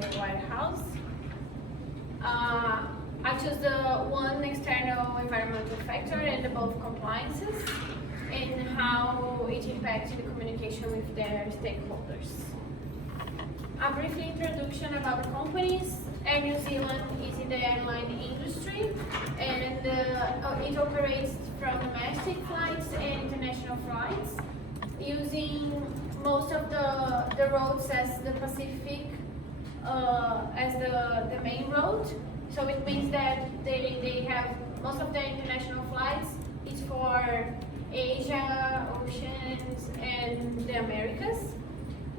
the warehouse. I chose the one external environmental factor and above compliances and how it impacted the communication with their stakeholders. A brief introduction about the companies. Air New Zealand is in the airline industry and it operates from domestic flights and international flights using most of the roads as the Pacific as the main road. So it means that they have most of their international flights is for Asia, Oceans, and the Americas.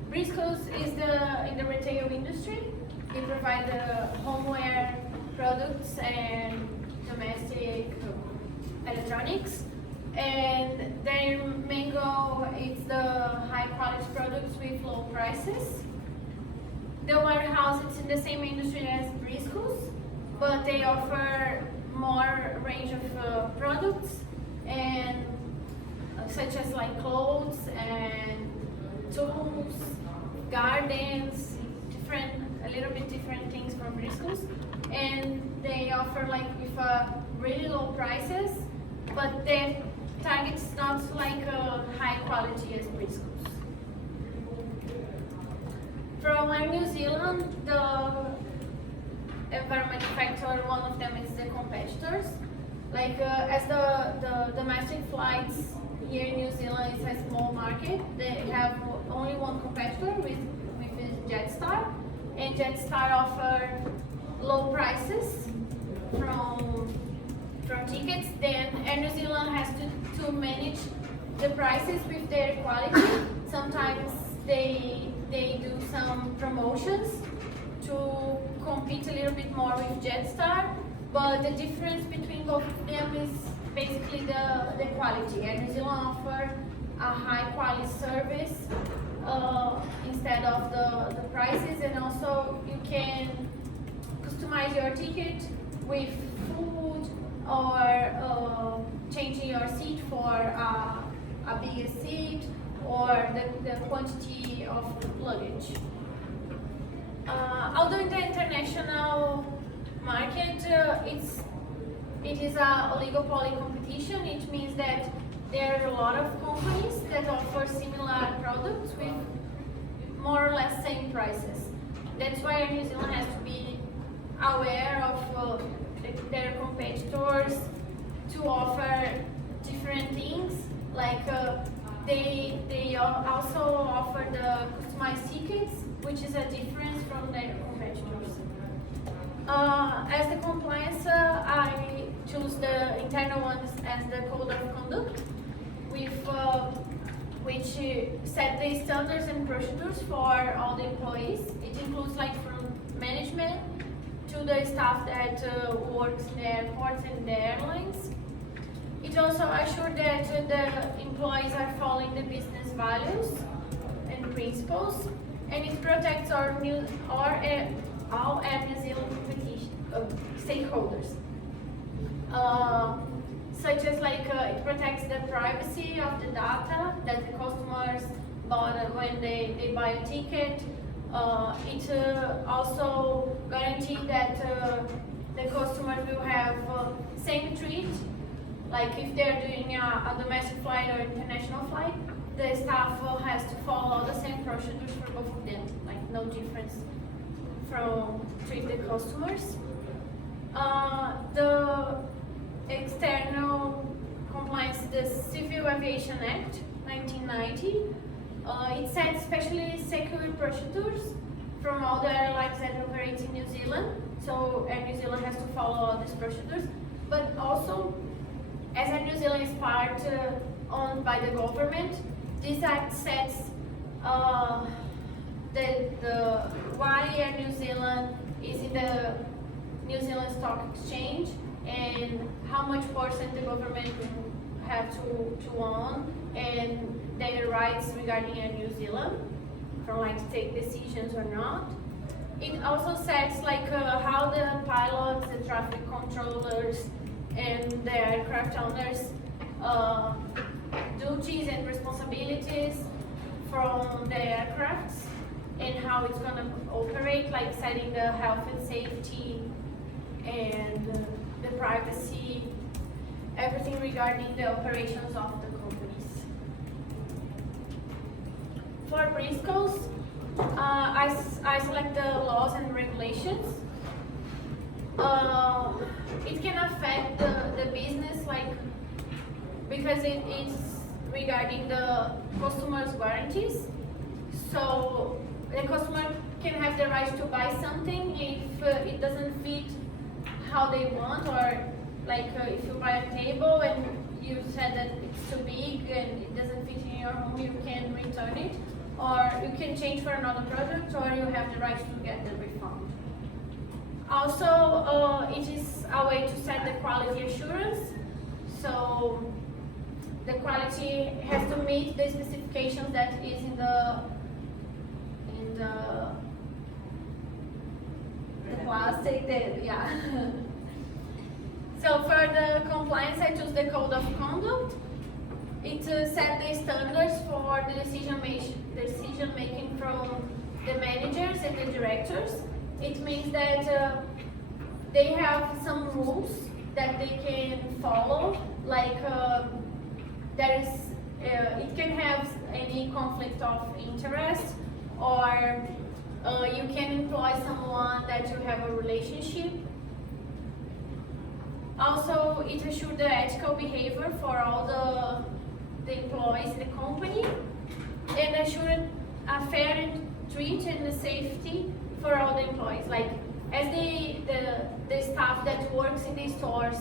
Briscoes is in the retail industry. They provide homeware products and domestic electronics. And their main goal is the high quality products with low prices. The warehouse is in the same industry as Briscoes, but they offer more range of products and such as like clothes and tools, gardens, a little bit different things from Briscoes, and they offer like with really low prices, but their target is not like high quality as Briscoes. From Air New Zealand, the environmental factor, one of them is the competitors. Like as the domestic flights here in New Zealand is a small market, they have only one competitor with Jetstar, and Jetstar offer low prices from tickets. Then Air New Zealand has to manage the prices with their quality. Sometimes they do some promotions to compete a little bit more with Jetstar, but the difference between both of them is basically the quality. Air New Zealand offer a high quality service instead of the prices, and also you can customize your ticket with food or changing your seat for a bigger seat or the quantity of luggage. Although in the international market it is a oligopoly competition, it means that there are a lot of companies that offer similar products with more or less same prices. That's why New Zealand has to be aware of their competitors to offer different things. Like they also offer the customized tickets, which is a difference from their competitors. As the compliance, I choose the internal ones as the code of conduct, which set the standards and procedures for all the employees. It includes like from management to the staff that works in the airports and the airlines. It also assures that the employees are following the business values and principles, and it protects all Air New Zealand stakeholders. Such as like it protects the privacy of the data that the customers bought when they buy a ticket. It also guarantees that the customers will have same treat. Like if they're doing a domestic flight or international flight, the staff has to follow the same procedures for both of them. Like no difference from treat the customers. The external compliance, the Civil Aviation Act 1990, it sets specially secure procedures from all the airlines that operate in New Zealand. So Air New Zealand has to follow all these procedures, but also as Air New Zealand is part owned by the government, this act sets the why Air New Zealand is in the New Zealand Stock Exchange and how much percent the government will have to own and their rights regarding Air New Zealand, from like to take decisions or not. It also sets like how the pilots, the traffic controllers, and the aircraft owners duties and responsibilities from the aircrafts. and how it's going to operate, like setting the health and safety and the privacy, everything regarding the operations of the companies. For preschools, I select the laws and regulations. It can affect the business, like, because it is regarding the customer's guarantees. So the customer can have the right to buy something if it doesn't fit how they want, or like if you buy a table and you said that it's too big and it doesn't fit in your home, you can return it, or you can change for another product, or you have the right to get the refund. Also, it is a way to set the quality assurance. So the quality has to meet the specifications that is in the plastic. Yeah. So for the compliance, I choose the code of conduct. It set the standards for the decision making from the managers and the directors. It means that they have some rules that they can follow, like it can have any conflict of interest, or you can employ someone that you have a relationship. Also, it assures the ethical behavior for all the employees in the company, and assure a fair treat and the safety for all the employees. Like, as the staff that works in the stores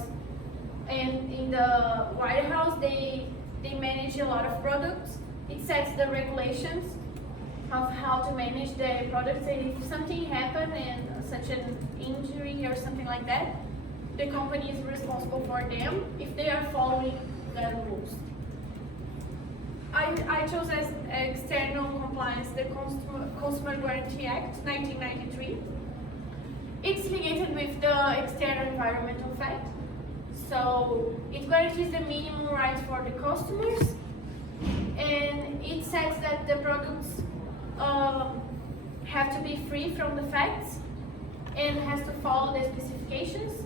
and in the warehouse, they manage a lot of products. It sets the regulations of how to manage the products, and if something happens and such an injury or something like that, the company is responsible for them if they are following the rules. I chose as external compliance the Consumer Guarantee Act 1993. It's linked with the external environmental fact. So it guarantees the minimum rights for the customers, and it says that the products have to be free from defects and has to follow the specifications.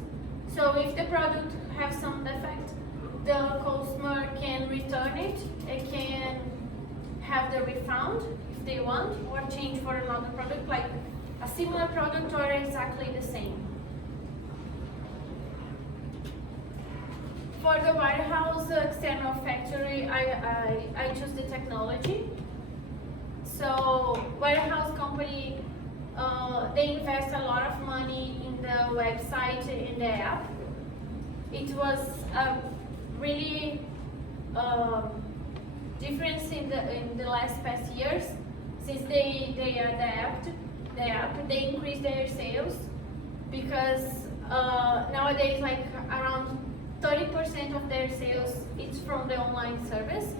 So if the product has some defect, the customer can return it. It can have the refund if they want, or change for another product, like a similar product or exactly the same. For the warehouse external factory, I choose the technology. So warehouse company, they invest a lot of money in the website and the app. It was a really difference in the past years. Since they adapt the app, they increase their sales, because nowadays, like, around 30% of their sales is from the online service.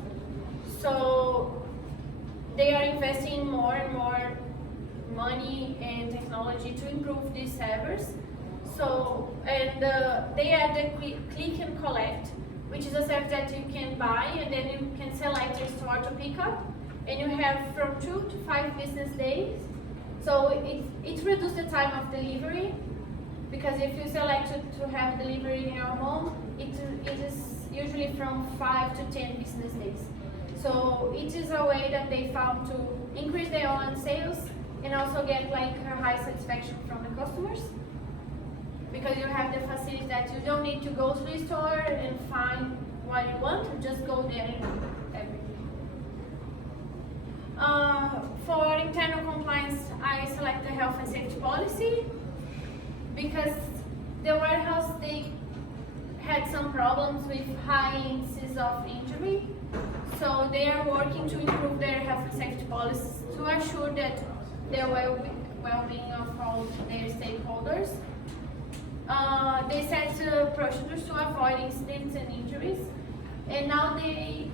So they are investing more and more money and technology to improve these servers. So, and they add the click and collect, which is a service that you can buy and then you can select your store to pick up, and you have from 2 to 5 business days. So it reduces the time of delivery, because if you select to have delivery in your home, it is usually from 5 to 10 business days. So it is a way that they found to increase their online sales and also get like a high satisfaction from the customers, because you have the facility that you don't need to go to the store and find what you want, you just go there and everything. For internal compliance, I select the health and safety policy, because the warehouse, they had some problems with high indices of injury. So they are working to improve their health and safety policies to assure that the well-being of all their stakeholders. They set procedures to avoid incidents and injuries, and now they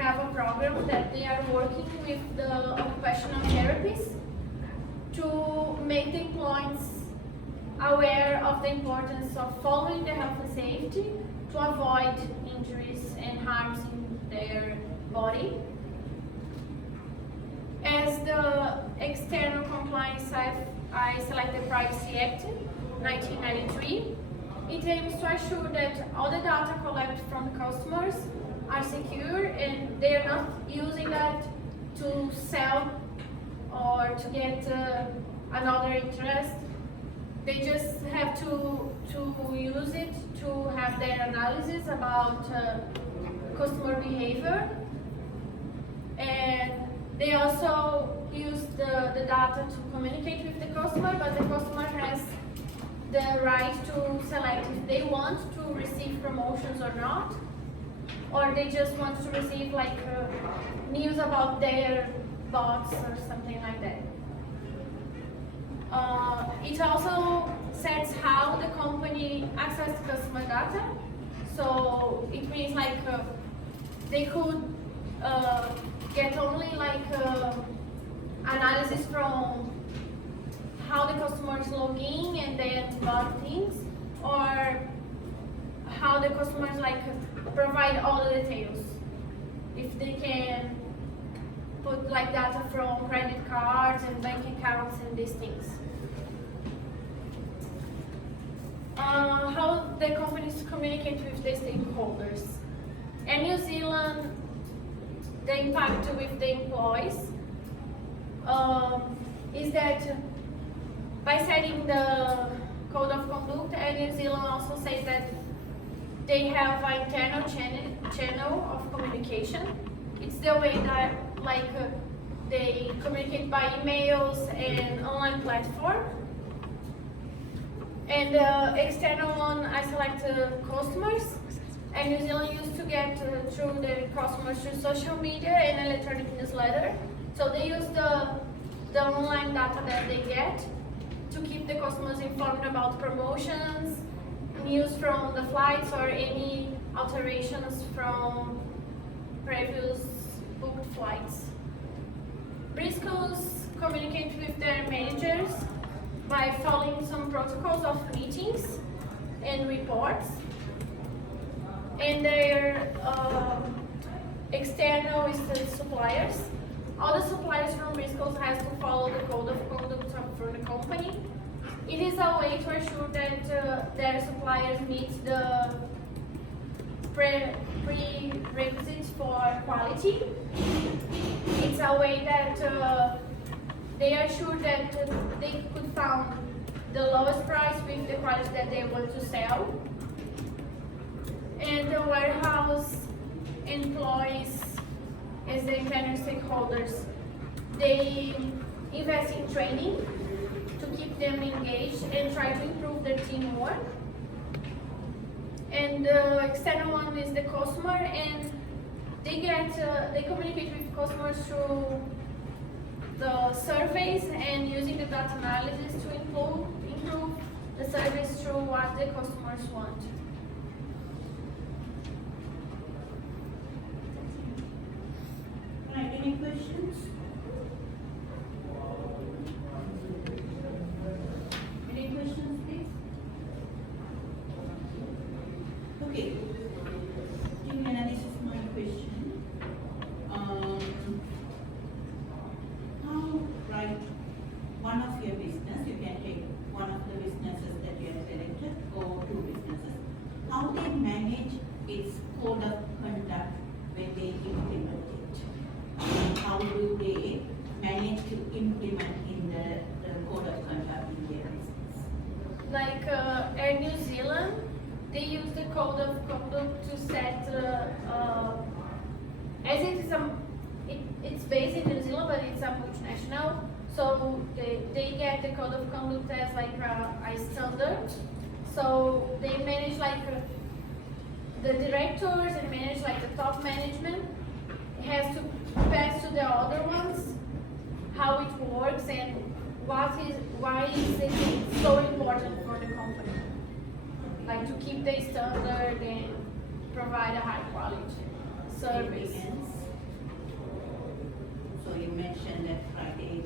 have a program that they are working with the occupational therapists to make the employees aware of the importance of following the health and safety to avoid injuries and harms in their body. As the external compliance, I selected Privacy Act 1993. It aims to assure that all the data collected from customers are secure and they are not using that to sell or to get another interest. They just have to use it to have their analysis about customer behavior. And they also use the data to communicate with the customer, but the customer has the right to select if they want to receive promotions or not, or they just want to receive like news about their bots or something like that. It also sets how the company accesses customer data. So it means like they could get only like analysis from how the customers log in and then bought things, or how the customers like provide all the details. If they can put like data from credit cards and bank accounts and these things. How the companies communicate with the stakeholders. In New Zealand, the impact with the employees is that by setting the code of conduct, and New Zealand also says that they have an internal channel of communication. It's the way that like they communicate by emails and online platform. And the external one, I select customers. And New Zealand used to get through the customers through social media and electronic newsletter. So they use the online data that they get to keep the customers informed about promotions, news from the flights, or any alterations from previous booked flights. Briscoes communicate with their managers by following some protocols of meetings and reports. And their external is the suppliers. All the suppliers from Briscoes has to follow the code of conduct for the company. It is a way to ensure that their suppliers meet the prerequisites for quality. It's a way that they are sure that they could find the lowest price with the quality that they want to sell. And the warehouse employees, as the internal stakeholders, they invest in training to keep them engaged and try to improve their teamwork. And the external one is the customer, and they communicate with customers through the surveys and using the data analysis to improve the service through what the customers want. Right, any questions? Any questions, please? Okay. In analysis of my question, how, right, one of your business, you can take one of the businesses that you have selected or two businesses. How they manage its code of conduct when they implement it? How do they manage to implement in the code of conduct in their business? Like Air New Zealand, they use the code of conduct to set, as it is it's based in New Zealand, but it's a multinational. So they get the code of conduct as like a standard. So they manage like the directors and manage like the top management. It has to pass to the other ones how it works and why is it so important for the company. Like to keep the standard and provide a high quality service. Anything else? So you mentioned that Friday